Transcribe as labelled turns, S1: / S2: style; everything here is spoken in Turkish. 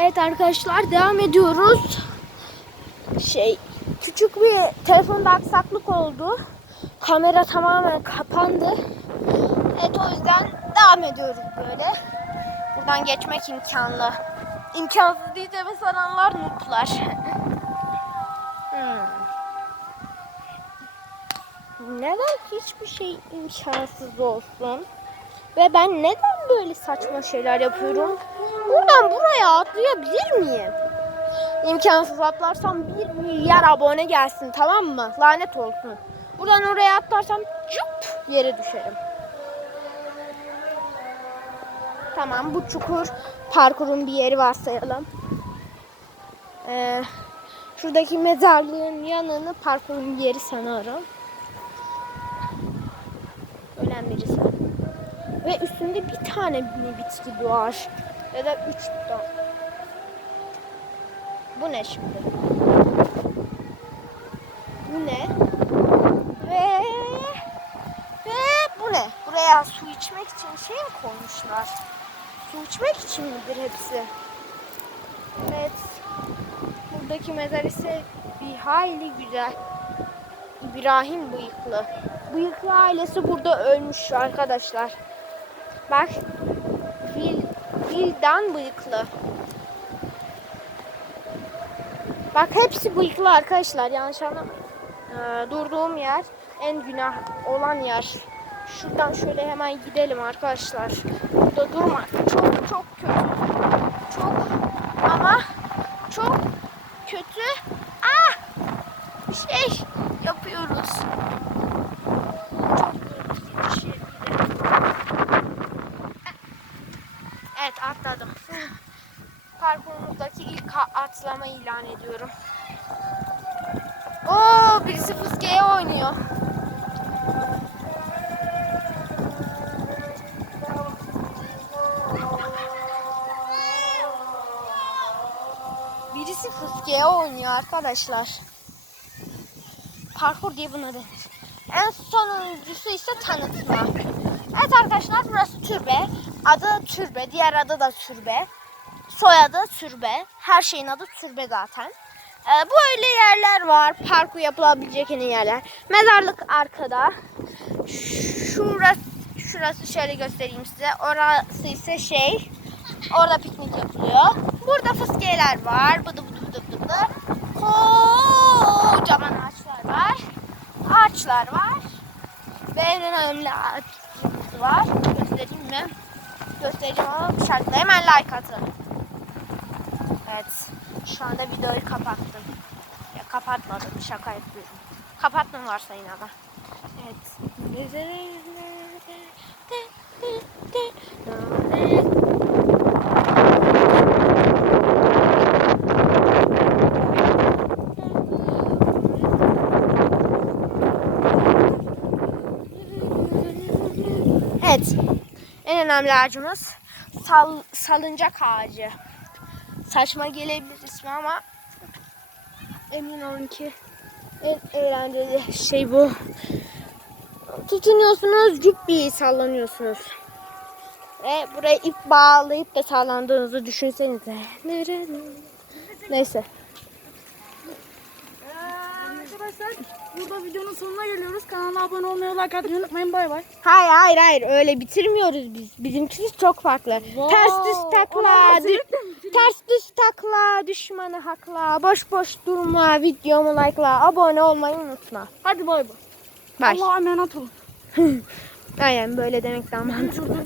S1: Evet arkadaşlar devam ediyoruz. Şey küçük bir telefonda aksaklık oldu. Kamera tamamen kapandı. Evet o yüzden devam ediyoruz böyle. Buradan geçmek imkanlı. İmkansız değil deme sananlar noob'lar. Hmm. Neden hiçbir şey imkansız olsun? Ve ben neden böyle saçma şeyler yapıyorum? Buradan buraya atlayabilir miyim? İmkansız atlarsam bir milyar abone gelsin tamam mı? Lanet olsun. Buradan oraya atlarsam cüp yere düşerim. Tamam bu çukur parkurun bir yeri varsayalım. Ee, şuradaki mezarlığın yanını parkurun bir yeri sanıyorum. Ölen birisi. Ve üstünde bir tane mi bitki var? Ya da üç tane. Bu ne şimdi? Bu ne? Ve ve bu ne? Buraya su içmek için şey mi koymuşlar? Su içmek için midir hepsi? Evet. Buradaki mezar ise bir hayli güzel. İbrahim Bıyıklı. Bıyıklı ailesi burada ölmüş arkadaşlar. Bak. Fil, fildan bıyıklı. Bak hepsi bıyıklı arkadaşlar. Yanlış anlamayın. Ee, durduğum yer en günah olan yer. Şuradan şöyle hemen gidelim arkadaşlar. Burada durmak çok çok kötü. Çok ama çok kötü. Ah! Bir şey yapıyoruz. Çok kötü bir şey. Evet atladım. Parkurumuzdaki ilk atlama ilan ediyorum. Oo birisi fıskeye oynuyor. Birisi fıskeye oynuyor arkadaşlar. Parkur diye buna denir. En sonuncusu ise tanıtma. Evet arkadaşlar burası türbe. Adı türbe. Diğer adı da türbe. Soyadı türbe. Her şeyin adı türbe zaten. Ee, böyle yerler var. Parkur yapılabilecek en iyi yerler. Mezarlık arkada. Şurası, şurası şöyle göstereyim size. Orası ise şey. Orada piknik yapılıyor. Burada fıskiyeler var. Bıdı bıdı bıdı bıdı bıdı. Kocaman ağaçlar var. Ağaçlar var. Ve en önemli ağaçımız var. Göstereyim mi? Göstereceğim ama bu şarkıda hemen like atın. Evet. Şu anda videoyu kapattım. Ya kapatmadım. Şaka yapıyorum. Kapattım varsayın ama. Evet. Evet. En önemli ağacımız sal, salıncak ağacı. Saçma gelebilir ismi ama emin olun ki en eğlenceli şey bu. Tutunuyorsunuz, cüp bir sallanıyorsunuz. Ve buraya ip bağlayıp da sallandığınızı düşünsenize. Neyse.
S2: Arkadaşlar burada videonun sonuna geliyoruz. Kanala abone olmayı, like atmayı unutmayın. Bay bay.
S1: Hayır hayır hayır öyle bitirmiyoruz biz. Bizimkisi çok farklı. Ters düz takla, dü- ters düz takla, düşmanı hakla, boş boş durma, videomu like'la, abone olmayı unutma.
S2: Hadi bay bay.
S1: Bye.
S2: Allah'a emanet olun.
S1: Aynen böyle demek daha mantıklı.